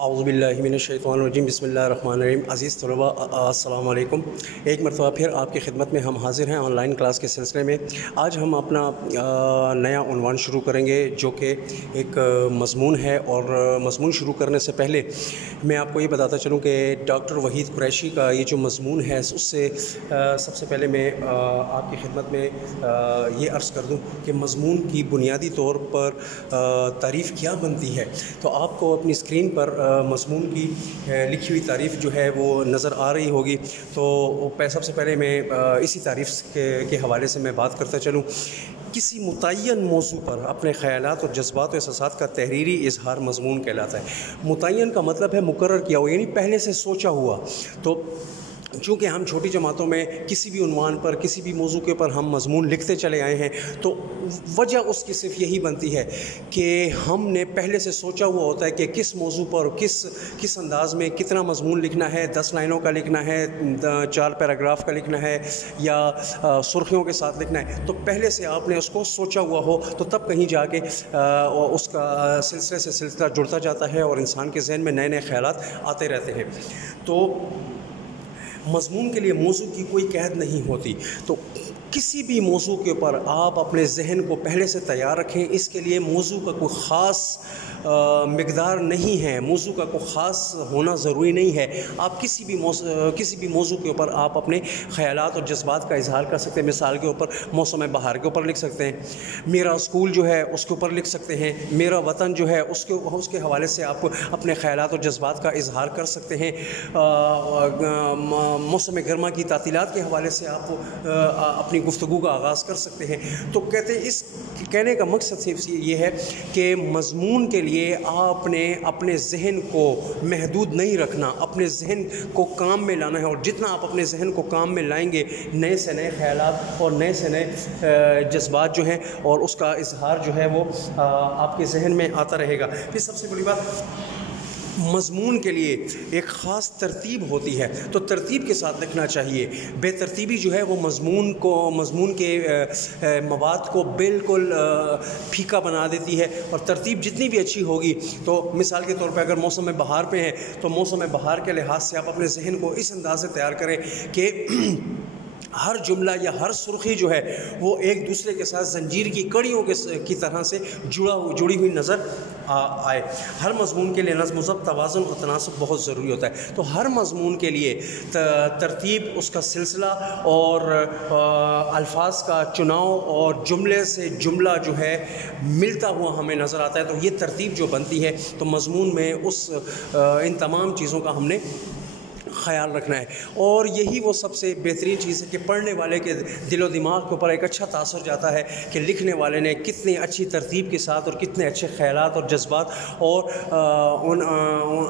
اعوذ باللہ من الشیطان الرجیم بسم اللہ الرحمن الرحیم۔ عزیز طلباء السلام علیکم۔ ایک مرتبہ پھر آپ کی خدمت میں ہم حاضر ہیں آن لائن کلاس کے سلسلے میں۔ آج ہم اپنا نیا عنوان شروع کریں گے جو کہ ایک مضمون ہے، اور مضمون شروع کرنے سے پہلے میں آپ کو یہ بتاتا چلوں کہ ڈاکٹر وحید قریشی کا یہ جو مضمون ہے اس سے سب سے پہلے میں آپ کی خدمت میں یہ عرض کر دوں کہ مضمون کی بنیادی طور پر تعریف کیا بنتی ہے۔ تو آپ کو اپنی اسکرین پر مضمون کی لکھی ہوئی تعریف جو ہے وہ نظر آ رہی ہوگی۔ تو سب سے پہلے میں اسی تعریف کے حوالے سے میں بات کرتا چلوں۔ کسی متعین موضوع پر اپنے خیالات اور جذبات و احساسات کا تحریری اظہار مضمون کہلاتا ہے۔ متعین کا مطلب ہے مقرر کیا ہوا، یعنی پہلے سے سوچا ہوا۔ تو چونکہ ہم چھوٹی جماعتوں میں کسی بھی عنوان پر کسی بھی موضوع کے اوپر ہم مضمون لکھتے چلے آئے ہیں، تو وجہ اس کی صرف یہی بنتی ہے کہ ہم نے پہلے سے سوچا ہوا ہوتا ہے کہ کس موضوع پر کس انداز میں کتنا مضمون لکھنا ہے، 10 لائنوں کا لکھنا ہے، 4 پیراگراف کا لکھنا ہے، یا سرخیوں کے ساتھ لکھنا ہے۔ تو پہلے سے آپ نے اس کو سوچا ہوا ہو تو تب کہیں جا کے اس کا سلسلے سے سلسلہ جڑتا جاتا ہے اور انسان کے ذہن میں نئے نئے خیالات آتے رہتے ہیں۔ تو مضمون کے لیے موضوع کی کوئی قید نہیں ہوتی۔ تو کسی بھی موضوع کے اوپر آپ اپنے ذہن کو پہلے سے تیار رکھیں۔ اس کے لیے موضوع کا کوئی خاص مقدار نہیں ہے، موضوع کا کوئی خاص ہونا ضروری نہیں ہے۔ آپ کسی بھی موضوع کے اوپر آپ اپنے خیالات اور جذبات کا اظہار کر سکتے ہیں۔ مثال کے اوپر موسم بہار کے اوپر لکھ سکتے ہیں، میرا اسکول جو ہے اس کے اوپر لکھ سکتے ہیں، میرا وطن جو ہے اس کے حوالے سے آپ اپنے خیالات اور جذبات کا اظہار کر سکتے ہیں۔ موسم گرما کی تعطیلات کے حوالے سے آپ اپنی گفتگو کا آغاز کر سکتے ہیں۔ تو کہتے ہیں، اس کہنے کا مقصد صرف یہ ہے کہ مضمون کے لیے آپ نے اپنے ذہن کو محدود نہیں رکھنا، اپنے ذہن کو کام میں لانا ہے، اور جتنا آپ اپنے ذہن کو کام میں لائیں گے، نئے سے نئے خیالات اور نئے سے نئے جذبات جو ہیں اور اس کا اظہار جو ہے وہ آپ کے ذہن میں آتا رہے گا۔ پھر سب سے بڑی بات، مضمون کے لیے ایک خاص ترتیب ہوتی ہے، تو ترتیب کے ساتھ لکھنا چاہیے۔ بے ترتیبی جو ہے وہ مضمون کے مواد کو بالکل پھیکا بنا دیتی ہے، اور ترتیب جتنی بھی اچھی ہوگی، تو مثال کے طور پہ اگر موسم بہار پہ ہیں تو موسم بہار کے لحاظ سے آپ اپنے ذہن کو اس انداز سے تیار کریں کہ ہر جملہ یا ہر سرخی جو ہے وہ ایک دوسرے کے ساتھ زنجیر کی کڑیوں کی طرح سے جڑی ہوئی نظر آئے۔ ہر مضمون کے لیے نظم و ضبط، توازن اور تناسب بہت ضروری ہوتا ہے۔ تو ہر مضمون کے لیے ترتیب، اس کا سلسلہ اور الفاظ کا چناؤ اور جملے سے جملہ جو ہے ملتا ہوا ہمیں نظر آتا ہے۔ تو یہ ترتیب جو بنتی ہے، تو مضمون میں ان تمام چیزوں کا ہم نے خیال رکھنا ہے، اور یہی وہ سب سے بہترین چیز ہے کہ پڑھنے والے کے دل و دماغ کے اوپر ایک اچھا تاثر جاتا ہے کہ لکھنے والے نے کتنی اچھی ترتیب کے ساتھ اور کتنے اچھے خیالات اور جذبات اور ان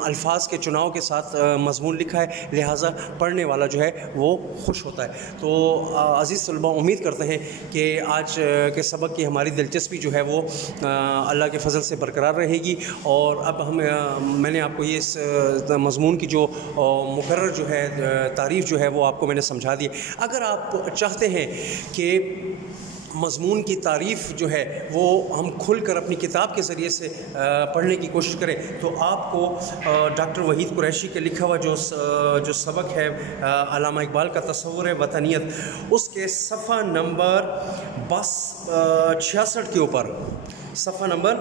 الفاظ کے چناؤ کے ساتھ مضمون لکھا ہے، لہٰذا پڑھنے والا جو ہے وہ خوش ہوتا ہے۔ تو عزیز طلباء، امید کرتے ہیں کہ آج کے سبق کی ہماری دلچسپی جو ہے وہ اللہ کے فضل سے برقرار رہے گی، اور اب میں نے آپ کو یہ مضمون کی جو مقرر جو ہے تعریف جو ہے وہ آپ کو میں نے سمجھا دی۔ اگر آپ چاہتے ہیں کہ مضمون کی تعریف جو ہے وہ ہم کھل کر اپنی کتاب کے ذریعے سے پڑھنے کی کوشش کریں، تو آپ کو ڈاکٹر وحید قریشی کے لکھا ہوا جو سبق ہے علامہ اقبال کا تصور وطنیت، اس کے صفحہ نمبر 66 کے اوپر، صفحہ نمبر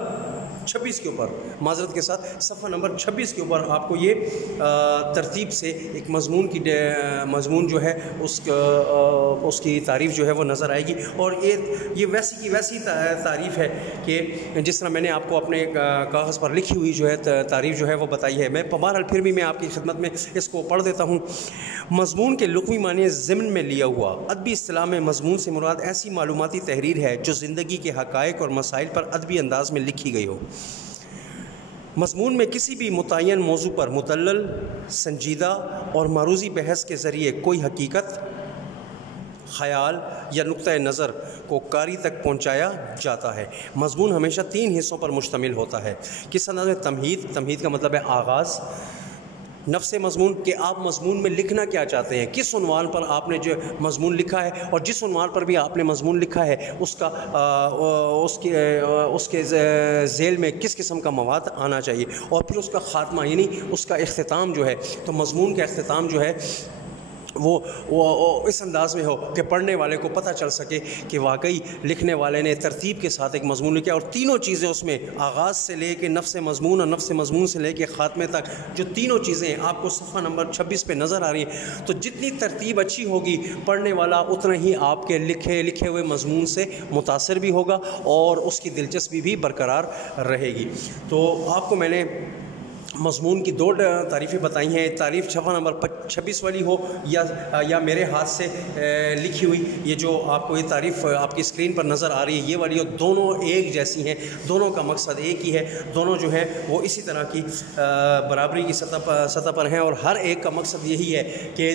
26 کے اوپر، معذرت کے ساتھ صفحہ نمبر 26 کے اوپر آپ کو یہ ترتیب سے ایک مضمون جو ہے اس کی تعریف جو ہے وہ نظر آئے گی، اور یہ ویسی کی ویسی تعریف ہے کہ جس طرح میں نے آپ کو اپنے کاغذ پر لکھی ہوئی جو ہے تعریف جو ہے وہ بتائی ہے۔ میں بہرحال پھر بھی میں آپ کی خدمت میں اس کو پڑھ دیتا ہوں۔ مضمون کے لغوی معنی ضمن میں لیا ہوا۔ ادبی اصطلاح میں مضمون سے مراد ایسی معلوماتی تحریر ہے جو زندگی کے حقائق اور مسائل پر ادبی انداز میں لکھی گئی ہو۔ مضمون میں کسی بھی متعین موضوع پر مدلل، سنجیدہ اور معروضی بحث کے ذریعے کوئی حقیقت، خیال یا نقطۂ نظر کو قاری تک پہنچایا جاتا ہے۔ مضمون ہمیشہ 3 حصوں پر مشتمل ہوتا ہے۔ کس انداز میں؟ تمہید کا مطلب ہے آغاز، نفس مضمون کہ آپ مضمون میں لکھنا کیا چاہتے ہیں، کس عنوان پر آپ نے جو مضمون لکھا ہے، اور جس عنوان پر بھی آپ نے مضمون لکھا ہے اس کے ذیل میں کس قسم کا مواد آنا چاہیے، اور پھر اس کا خاتمہ یعنی اس کا اختتام جو ہے، تو مضمون کا اختتام جو ہے وہ اس انداز میں ہو کہ پڑھنے والے کو پتہ چل سکے کہ واقعی لکھنے والے نے ترتیب کے ساتھ ایک مضمون لکھا، اور تینوں چیزیں اس میں آغاز سے لے کے نفس مضمون، اور نفس مضمون سے لے کے خاتمے تک جو تینوں چیزیں آپ کو صفحہ نمبر 26 پہ نظر آ رہی ہیں، تو جتنی ترتیب اچھی ہوگی پڑھنے والا اتنا ہی آپ کے لکھے ہوئے مضمون سے متاثر بھی ہوگا اور اس کی دلچسپی بھی برقرار رہے گی۔ تو آپ کو میں نے مضمون کی 2 تعریفیں بتائی ہیں، تعریف صفحہ نمبر 26 والی ہو یا میرے ہاتھ سے لکھی ہوئی، یہ جو آپ کو یہ تعریف آپ کی اسکرین پر نظر آ رہی ہے یہ والی، اور دونوں ایک جیسی ہیں، دونوں کا مقصد ایک ہی ہے، دونوں جو ہے وہ اسی طرح کی برابری کی سطح پر ہیں، اور ہر ایک کا مقصد یہی ہے کہ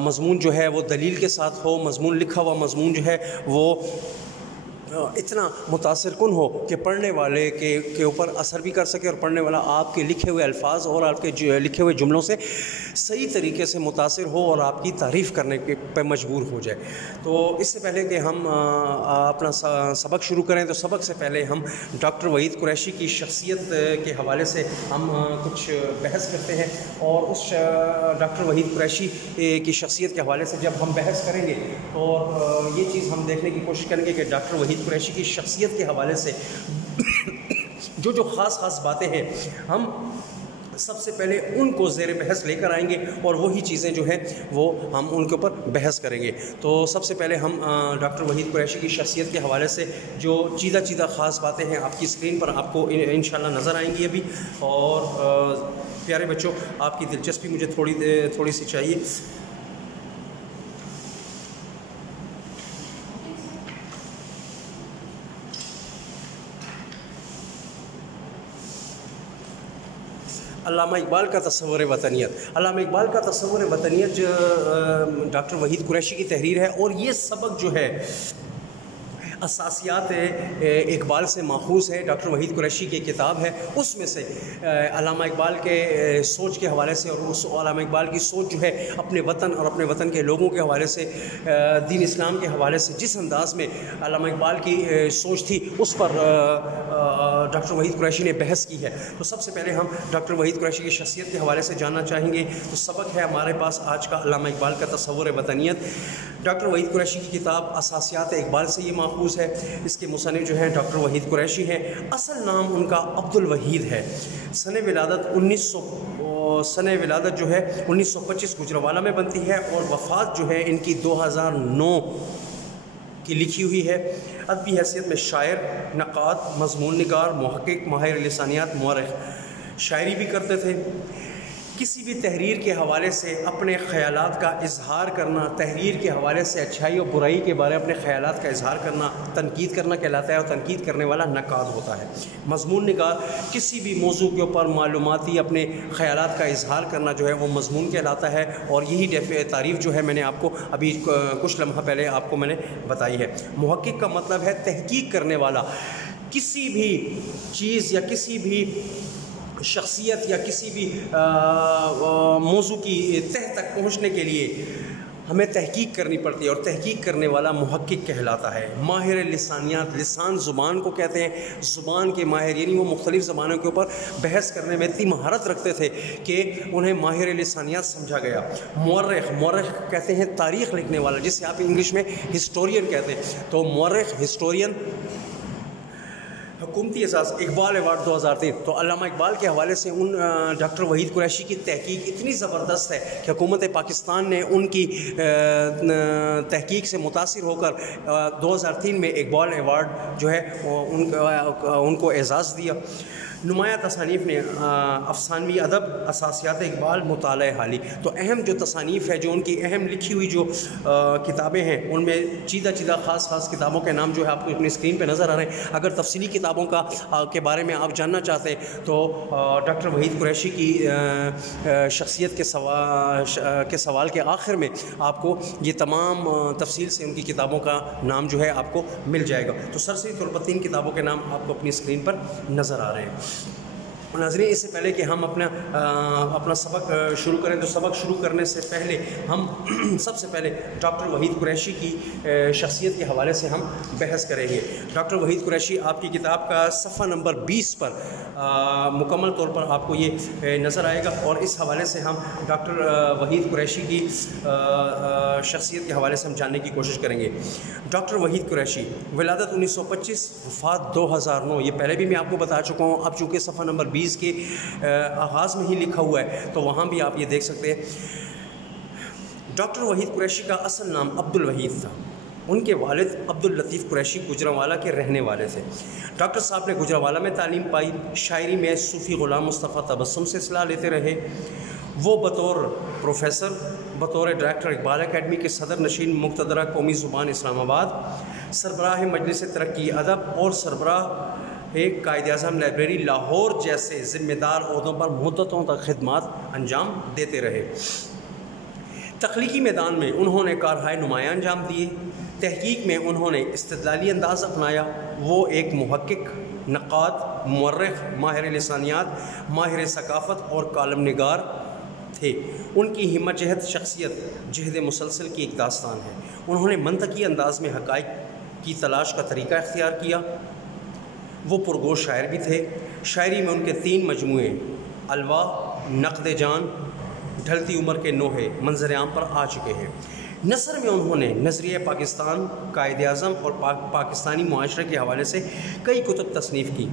مضمون جو ہے وہ دلیل کے ساتھ ہو، مضمون لکھا ہوا مضمون جو ہے وہ اتنا متاثر کن ہو کہ پڑھنے والے کے اوپر اثر بھی کر سکے، اور پڑھنے والا آپ کے لکھے ہوئے الفاظ اور آپ کے لکھے ہوئے جملوں سے صحیح طریقے سے متاثر ہو اور آپ کی تعریف کرنے پہ مجبور ہو جائے۔ تو اس سے پہلے کہ ہم اپنا سبق شروع کریں تو سبق سے پہلے ہم ڈاکٹر وحید قریشی کی شخصیت کے حوالے سے ہم کچھ بحث کرتے ہیں، اور اس ڈاکٹر وحید قریشی کی شخصیت کے حوالے سے جب ہم بحث کریں گے تو یہ چیز ہم دیکھنے کی کوشش کریں گے کہ ڈاکٹر وحید قریشی کی شخصیت کے حوالے سے جو خاص باتیں ہیں ہم سب سے پہلے ان کو زیر بحث لے کر آئیں گے، اور وہی چیزیں جو ہیں وہ ہم ان کے اوپر بحث کریں گے۔ تو سب سے پہلے ہم ڈاکٹر وحید قریشی کی شخصیت کے حوالے سے جو چیدہ خاص باتیں ہیں آپ کی اسکرین پر آپ کو انشاءاللہ نظر آئیں گی ابھی، اور پیارے بچوں آپ کی دلچسپی مجھے تھوڑی سی چاہیے۔ علامہ اقبال کا تصور وطنیت، علامہ اقبال کا تصور وطنیت ڈاکٹر وحید قریشی کی تحریر ہے، اور یہ سبق جو ہے اساسیات اقبال سے ماخوذ ہے، ڈاکٹر وحید قریشی کی کتاب ہے، اس میں سے علامہ اقبال کے سوچ کے حوالے سے، اور اس علامہ اقبال کی سوچ جو ہے اپنے وطن اور اپنے وطن کے لوگوں کے حوالے سے، دین اسلام کے حوالے سے جس انداز میں علامہ اقبال کی سوچ تھی اس پر ڈاکٹر وحید قریشی نے بحث کی ہے۔ تو سب سے پہلے ہم ڈاکٹر وحید قریشی کی شخصیت کے حوالے سے جاننا چاہیں گے، تو سبق ہے ہمارے پاس آج کا علامہ اقبال کا تصور وطنیت۔ ڈاکٹر وحید قریشی کی کتاب اساسیات اقبال سے یہ ماخوذ ہے، اس کے مصنف جو ہیں ڈاکٹر وحید قریشی ہیں، اصل نام ان کا عبد الوحید ہے، سن ولادت جو ہے 1925 گجرانوالہ میں بنتی ہے، اور وفات جو ہے ان کی 2009 کی لکھی ہوئی ہے۔ ادبی حیثیت میں شاعر، نقاد، مضمون نگار، محقق، ماہر لسانیات، مورخ، شاعری بھی کرتے تھے۔ کسی بھی تحریر کے حوالے سے اپنے خیالات کا اظہار کرنا، تحریر کے حوالے سے اچھائی اور برائی کے بارے میں اپنے خیالات کا اظہار کرنا تنقید کرنا کہلاتا ہے، اور تنقید کرنے والا نقاد ہوتا ہے۔ مضمون نگار کسی بھی موضوع کے اوپر معلوماتی اپنے خیالات کا اظہار کرنا جو ہے وہ مضمون کہلاتا ہے، اور یہی تعریف جو ہے میں نے آپ کو ابھی کچھ لمحہ پہلے آپ کو میں نے بتائی ہے۔ محقق کا مطلب ہے تحقیق کرنے والا، کسی بھی چیز یا کسی بھی شخصیت یا کسی بھی موضوع کی تہ تک پہنچنے کے لیے ہمیں تحقیق کرنی پڑتی ہے، اور تحقیق کرنے والا محقق کہلاتا ہے۔ ماہر لسانیات، لسان زبان کو کہتے ہیں، زبان کے ماہر یعنی وہ مختلف زبانوں کے اوپر بحث کرنے میں اتنی مہارت رکھتے تھے کہ انہیں ماہر لسانیات سمجھا گیا۔ مورخ کہتے ہیں تاریخ لکھنے والا، جسے آپ انگلش میں ہسٹورین کہتے ہیں، تو مورخ، ہسٹورین۔ حکومتی اعزاز اقبال ایوارڈ 2003، تو علامہ اقبال کے حوالے سے ڈاکٹر وحید قریشی کی تحقیق اتنی زبردست ہے کہ حکومت پاکستان نے ان کی تحقیق سے متاثر ہو کر 2003 میں اقبال ایوارڈ جو ہے ان کو اعزاز دیا۔ نمایاں تصانیف نے افسانوی ادب، اساسیات اقبال، مطالعہ حالی، تو اہم جو تصانیف ہے، جو ان کی اہم لکھی ہوئی جو کتابیں ہیں، ان میں چیدہ خاص کتابوں کے نام جو ہے آپ کو اپنی اسکرین پہ نظر آ رہے ہیں۔ اگر تفصیلی کتابوں کے بارے میں آپ جاننا چاہتے ہیں تو ڈاکٹر وحید قریشی کی شخصیت کے سوال کے آخر میں آپ کو یہ تمام تفصیل سے ان کی کتابوں کا نام جو ہے آپ کو مل جائے گا۔ تو سرسری طور پر 3 کتابوں کے نام آپ کو اپنی اسکرین پر نظر آ رہے ہیں۔ ناظرین، اس سے پہلے کہ ہم اپنا سبق شروع کریں تو سبق شروع کرنے سے پہلے ہم سب سے پہلے ڈاکٹر وحید قریشی کی شخصیت کے حوالے سے ہم بحث کریں گے۔ ڈاکٹر وحید قریشی آپ کی کتاب کا صفحہ نمبر 20 پر مکمل طور پر آپ کو یہ نظر آئے گا، اور اس حوالے سے ہم ڈاکٹر وحید قریشی کی شخصیت کے حوالے سے ہم جاننے کی کوشش کریں گے۔ ڈاکٹر وحید قریشی، ولادت 1925، وفات 2009۔ یہ پہلے بھی میں آپ کو بتا چکا ہوں، اب چونکہ صفحہ نمبر 20 کے آغاز میں ہی لکھا ہوا ہے تو وہاں بھی آپ یہ دیکھ سکتے ہیں۔ ڈاکٹر وحید قریشی کا اصل نام عبد الوحید تھا۔ ان کے والد عبد اللطیف قریشی گوجرانوالہ کے رہنے والے تھے۔ ڈاکٹر صاحب نے گوجرانوالہ میں تعلیم پائی، شاعری میں صوفی غلام مصطفیٰ تبسم سے صلاح لیتے رہے۔ وہ بطور پروفیسر، بطور ڈائریکٹر اقبال اکیڈمی کے صدر نشین مقتدرہ قومی زبان اسلام آباد، سربراہ مجلس ترقی ادب اور سربراہ ایک قائد اعظم لائبریری لاہور جیسے ذمہ دار عہدوں پر مدتوں تک خدمات انجام دیتے رہے۔ تخلیقی میدان میں انہوں نے کارہائے نمایاں انجام دیے۔ تحقیق میں انہوں نے استدلالی انداز اپنایا۔ وہ ایک محقق، نقاد، مورخ، ماہر لسانیات، ماہر ثقافت اور کالم نگار تھے۔ ان کی ہمت جہد شخصیت جہد مسلسل کی ایک داستان ہے۔ انہوں نے منطقی انداز میں حقائق کی تلاش کا طریقہ اختیار کیا۔ وہ پرگوش شاعر بھی تھے۔ شاعری میں ان کے 3 مجموعے الوا، نقد جان، ڈھلتی عمر کے نوحے منظر عام پر آ چکے ہیں۔ نثر میں انہوں نے نظریہ پاکستان، قائد اعظم اور پاکستانی معاشرے کے حوالے سے کئی کتب تصنیف کی۔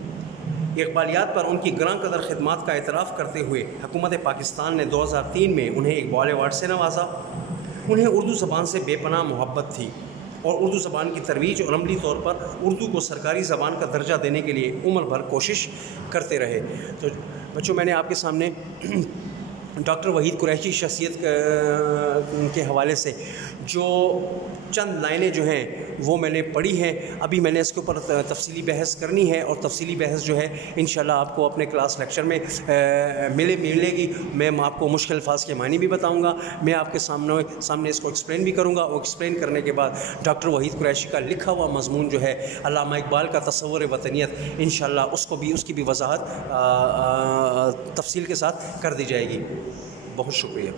اقبالیات پر ان کی گراں قدر خدمات کا اعتراف کرتے ہوئے حکومت پاکستان نے 2003 میں انہیں اقبال ایوارڈ سے نوازا۔ انہیں اردو زبان سے بے پناہ محبت تھی اور اردو زبان کی ترویج اور عملی طور پر اردو کو سرکاری زبان کا درجہ دینے کے لیے عمر بھر کوشش کرتے رہے۔ تو بچوں، میں نے آپ کے سامنے ڈاکٹر وحید قریشی شخصیت کے حوالے سے جو چند لائنیں جو ہیں وہ میں نے پڑھی ہیں۔ ابھی میں نے اس کے اوپر تفصیلی بحث کرنی ہے، اور تفصیلی بحث جو ہے انشاءاللہ آپ کو اپنے کلاس لیکچر میں ملے گی۔ میں آپ کو مشکل الفاظ کے معنی بھی بتاؤں گا، میں آپ کے سامنے اس کو ایکسپلین بھی کروں گا، اور ایکسپلین کرنے کے بعد ڈاکٹر وحید قریشی کا لکھا ہوا مضمون جو ہے علامہ اقبال کا تصور وطنیت، انشاءاللہ اس کی بھی وضاحت تفصیل کے ساتھ کر دی جائے گی۔ بہت شکریہ۔